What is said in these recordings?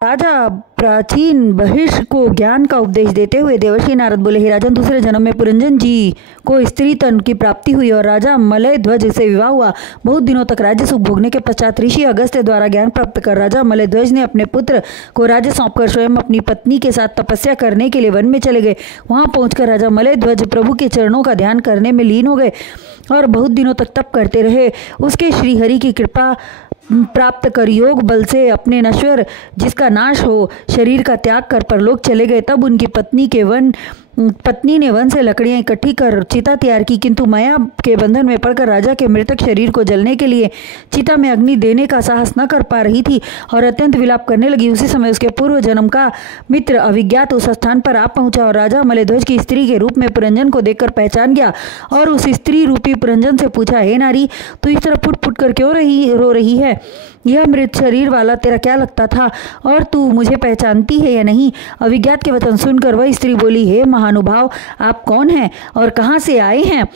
राजा प्राचीन बहिष्ठ को ज्ञान का उपदेश देते हुए देवर्षि नारद बोले, हे राजन, दूसरे जन्म में पुरंजन जी को स्त्री तन की प्राप्ति हुई और राजा मलय ध्वज से विवाह हुआ। बहुत दिनों तक राज्य सुख भोगने के पश्चात ऋषि अगस्त्य द्वारा ज्ञान प्राप्त कर राजा मलय ध्वज ने अपने पुत्र को राज्य सौंपकर स्वयं अपनी पत्नी के साथ तपस्या करने के लिए वन में चले गए। वहां पहुंचकर राजा मलय ध्वज प्रभु के चरणों का ध्यान करने में लीन हो गए और बहुत दिनों तक तप करते रहे। उसके श्रीहरि की कृपा प्राप्त कर योग बल से अपने नश्वर जिसका नाश हो शरीर का त्याग कर परलोक चले गए। तब उनकी पत्नी ने वन से लकड़ियां इकट्ठी कर चिता तैयार की, किंतु माया के बंधन में पड़कर राजा के मृतक शरीर को जलने के लिए चिता में अग्नि देने का साहस न कर पा रही थी और अत्यंत विलाप करने लगी। उसी समय उसके पूर्व जन्म का मित्र अविज्ञात उस स्थान पर आ पहुंचा और राजा मलयध्वज की स्त्री के रूप में पुरंजन को देखकर पहचान गया और उस स्त्री रूपी पुरंजन से पूछा, हे नारी, तू इस तरह फुट फुट कर क्यों रो रही है? यह मृत शरीर वाला तेरा क्या लगता था और तू मुझे पहचानती है या नहीं? अविज्ञात के वचन सुनकर वह स्त्री बोली, हे महानुभाव, आप कौन हैं और कहाँ से आए हैं?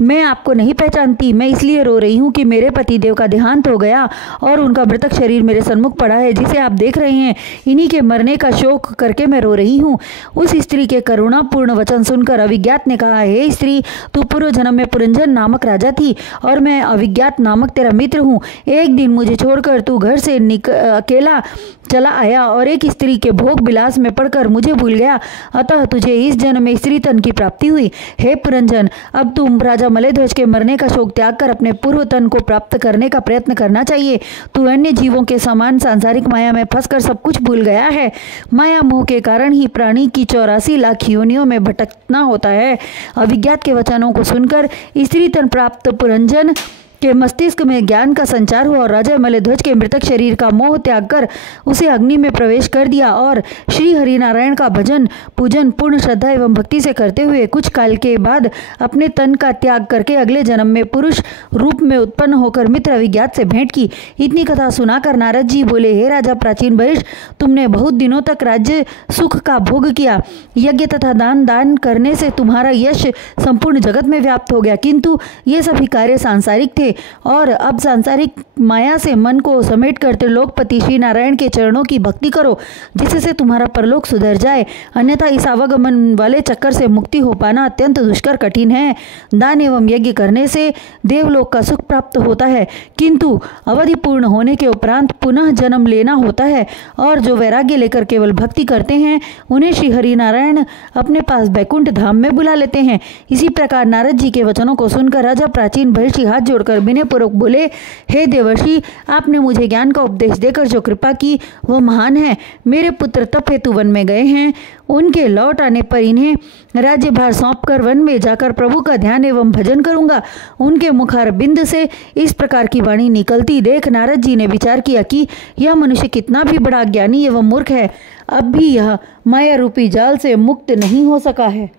मैं आपको नहीं पहचानती। मैं इसलिए रो रही हूँ कि मेरे पति देव का देहांत हो गया और उनका मृतक शरीर मेरे सन्मुख पड़ा है जिसे आप देख रहे हैं। इन्हीं के मरने का शोक करके मैं रो रही हूँ। उस स्त्री के करुणापूर्ण वचन सुनकर अविज्ञात ने कहा, हे स्त्री, तू पूर्व जन्म में पुरंजन नामक राजा थी और मैं अविज्ञात नामक तेरा मित्र हूँ। एक दिन मुझे छोड़कर तू घर से अकेला चला आया और एक स्त्री के भोग विलास में पड़कर मुझे भूल गया, अतः तुझे इस जन्म में स्त्री तन की प्राप्ति हुई। हे पुरंजन, अब तुम राजा मलयध्वज के मरने का शोक त्याग कर अपने पूर्व तन को प्राप्त करने का प्रयत्न करना चाहिए। तू अन्य जीवों के समान सांसारिक माया में फंसकर सब कुछ भूल गया है। माया मोह के कारण ही प्राणी की 84 लाख योनियों में भटकना होता है। अविज्ञात के वचनों को सुनकर स्त्री तन प्राप्त पुरंजन के मस्तिष्क में ज्ञान का संचार हुआ और राजा मलयध्वज के मृतक शरीर का मोह त्याग कर उसे अग्नि में प्रवेश कर दिया और श्री हरिनारायण का भजन पूजन पूर्ण श्रद्धा एवं भक्ति से करते हुए कुछ काल के बाद अपने तन का त्याग करके अगले जन्म में पुरुष रूप में उत्पन्न होकर मित्र अविज्ञात से भेंट की। इतनी कथा सुनाकर नारद जी बोले, हे राजा प्राचीन बहिष्ठ, तुमने बहुत दिनों तक राज्य सुख का भोग किया। यज्ञ तथा दान करने से तुम्हारा यश संपूर्ण जगत में व्याप्त हो गया, किंतु ये सभी कार्य सांसारिक थे और अब सांसारिक माया से मन को समेट कर त्रिलोकपति श्री नारायण के चरणों की भक्ति करो, जिससे तुम्हारा परलोक सुधर जाए। अन्यथा इस आवागमन वाले चक्कर से मुक्ति हो पाना अत्यंत दुष्कर कठिन है। दान एवं यज्ञ करने से देवलोक का सुख प्राप्त होता है, किंतु अवधि पूर्ण होने के उपरांत पुनः जन्म लेना होता है और जो वैराग्य लेकर केवल भक्ति करते हैं उन्हें श्री हरिनारायण अपने पास बैकुंठ धाम में बुला लेते हैं। इसी प्रकार नारद जी के वचनों को सुनकर राजा प्राचीन बहिष्ठ हाथ जोड़कर विनयपूर्वक बोले, हे देवर्षि, आपने मुझे ज्ञान का उपदेश देकर जो कृपा की वह महान है। मेरे पुत्र तप हेतु वन में गए हैं, उनके लौट आने पर इन्हें राज्यभार सौंपकर वन में जाकर प्रभु का ध्यान एवं भजन करूंगा। उनके मुखार बिंद से इस प्रकार की वाणी निकलती देख नारद जी ने विचार किया कि यह मनुष्य कितना भी बड़ा ज्ञानी एवं मूर्ख है, अब भी यह माया रूपी जाल से मुक्त नहीं हो सका है।